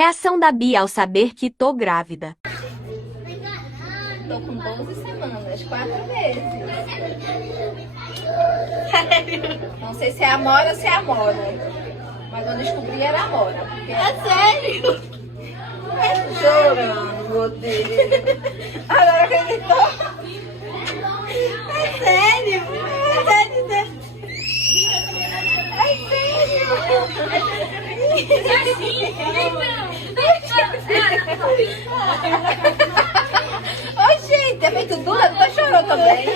Reação da Bia ao saber que tô grávida. Tô com 12 semanas, 4 meses. Não sei se é Amora ou se é Amora. Mas eu descobri era Amora. Porque... É sério? Chorando, meu Deus. Agora acreditou? É sério? É sério? Oi, gente, é feito dura? Tu chorou também?